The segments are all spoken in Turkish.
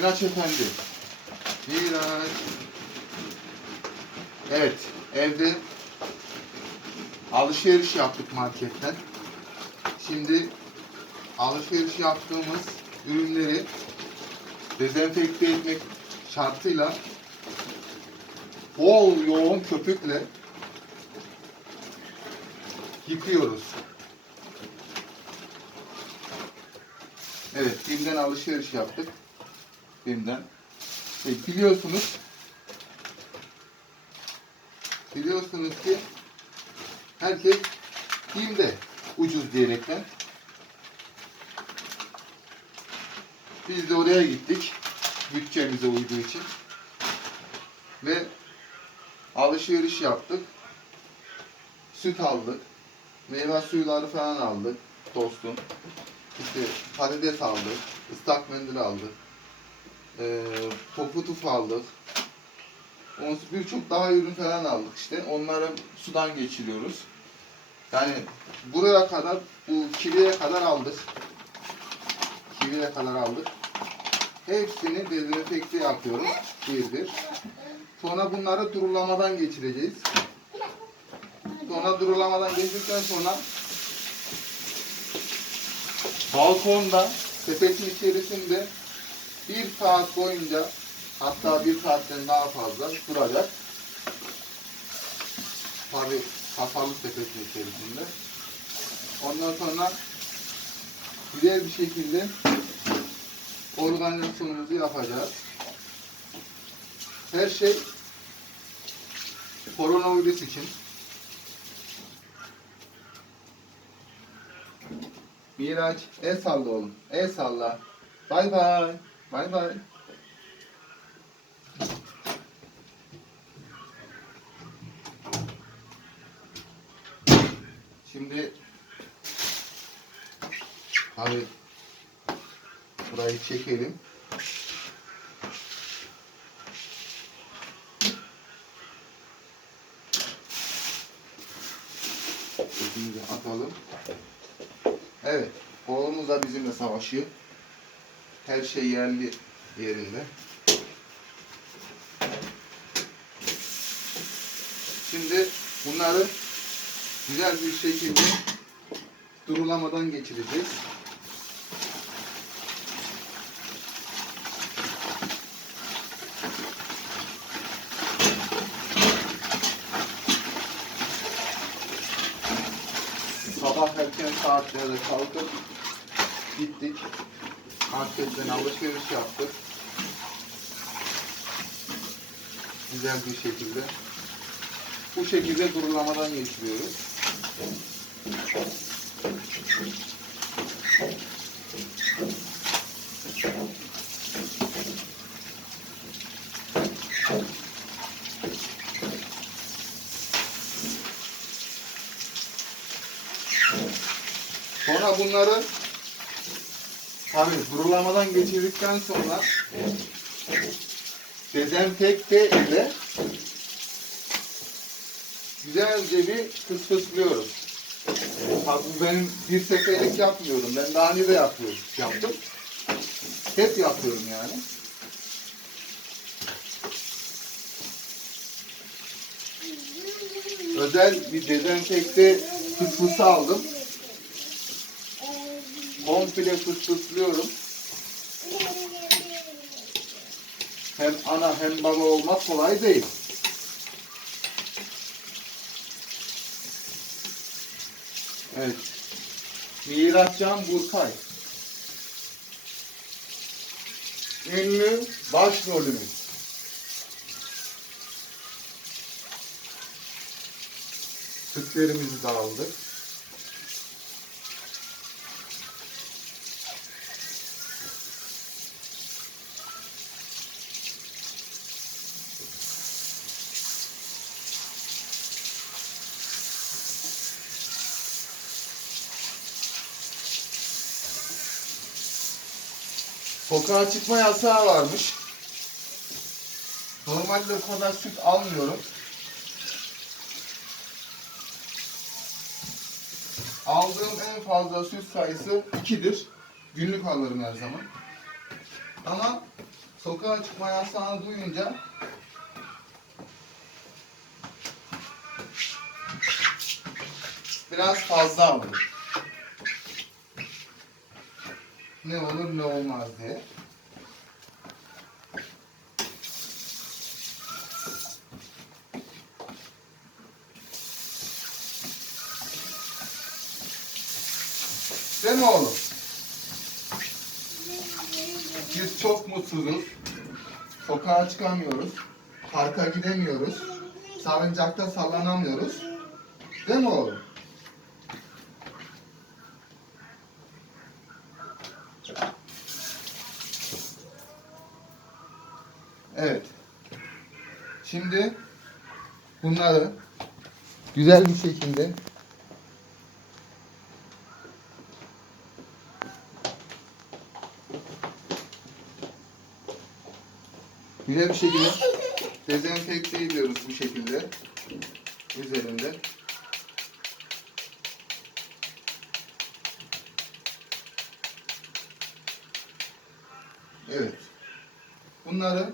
Miraç Efendi. Miraç. Evet, evde alışveriş yaptık marketten. Şimdi alışveriş yaptığımız ürünleri dezenfekte etmek şartıyla bol yoğun köpükle yıkıyoruz. Evet, BİM'den alışveriş yaptık. BİM'den. E, biliyorsunuz biliyorsunuz ki herkes BİM'de ucuz diyerekten? Biz de oraya gittik bütçemize uyduğu için. Ve alışveriş yaptık süt aldık meyve suyuları falan aldık dostum. İşte patates aldık ıslak mendil aldık ee, topu tuf aldık birçok daha ürün falan aldık işte. Onları sudan geçiriyoruz. Yani buraya kadar, bu kiviye kadar aldık. Kiviye kadar aldık. Hepsini dezenfekte yapıyoruz. Bir bir. Sonra bunları durulamadan geçireceğiz. Sonra durulamadan geçirdikten sonra balkonda sepetin içerisinde bir saat boyunca hatta bir saatten daha fazla duracak. Tabi kapalı sepetin içerisinde. Ondan sonra güzel bir şekilde organizasyonumuzu yapacağız. Her şey koronavirüs için. Miraç, el salla oğlum. El salla. Bay bay. Bay bay. Şimdi abi burayı çekelim. Gözümüzü atalım. Evet. Oğlumuz da bizimle savaşıyor. Her şey yerli yerinde. Şimdi bunları güzel bir şekilde durulamadan geçireceğiz. Sabah erken saatlerde kalkıp gittik. Marketten alışveriş yaptık. Güzel bir şekilde. Bu şekilde durulamadan geçiriyoruz. Sonra bunları tabii durulamadan geçirdikten sonra dezenfekte ile güzelce bir fısfıslıyoruz. Tabii bu benim bir seferlik yapmıyorum. Ben daha önce de yapıyorum. Yaptım. Hep yapıyorum yani. Özel bir dezenfekte fısfısı aldım. Komple fısfıslıyorum. Hem ana hem baba olmak kolay değil. Evet. Miraçcan Burkay. Ünlü başrolümüz. Sütlerimizi de aldık. Sokağa çıkma yasağı varmış. Normalde o kadar süt almıyorum. Aldığım en fazla süt sayısı 2'dir. Günlük alırım her zaman. Ama sokağa çıkma yasağını duyunca biraz fazla aldım. Ne olur ne olmaz diye. Değil oğlum? Biz çok mutsuzuz. Sokağa çıkamıyoruz. Parka gidemiyoruz. Salıncakta sallanamıyoruz. Değil mi oğlum? Evet. Şimdi bunları güzel bir şekilde güzel bir şekilde dezenfekte ediyoruz bu şekilde üzerinde. Evet. Bunları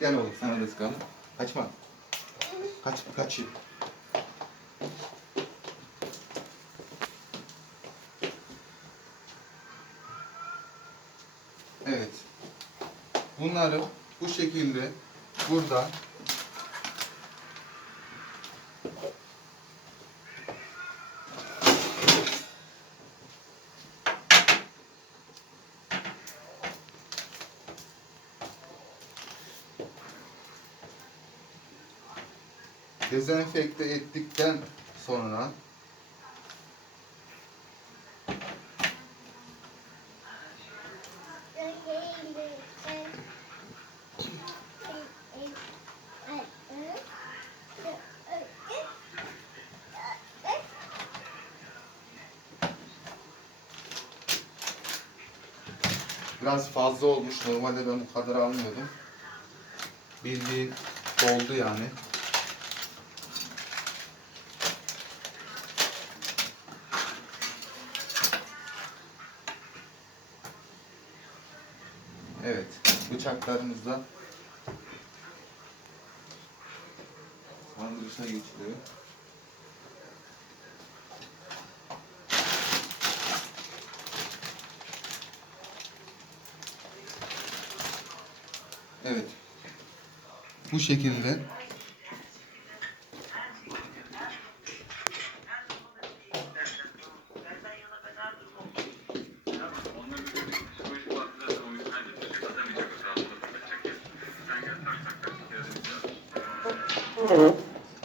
Gel oğlum sana da sıkalım. Kaçma. Kaç, kaçayım. Evet. Bunları bu şekilde burada dezenfekte ettikten sonra biraz fazla olmuş. Normalde ben bu kadar almıyordum. Bildiğin doldu yani. Evet, bıçaklarımızla sandviçe geçiliyor. Evet. Bu şekilde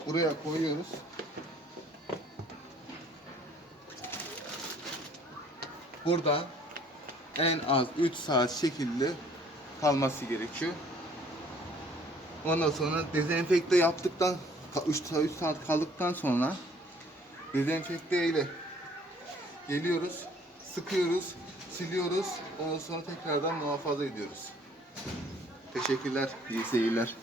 buraya koyuyoruz. Burada en az 3 saat şekilde kalması gerekiyor. Ondan sonra dezenfekte yaptıktan 3 saat 3 saat kaldıktan sonra dezenfekte ile geliyoruz, sıkıyoruz, siliyoruz. Ondan sonra tekrardan muhafaza ediyoruz. Teşekkürler, iyi seyirler.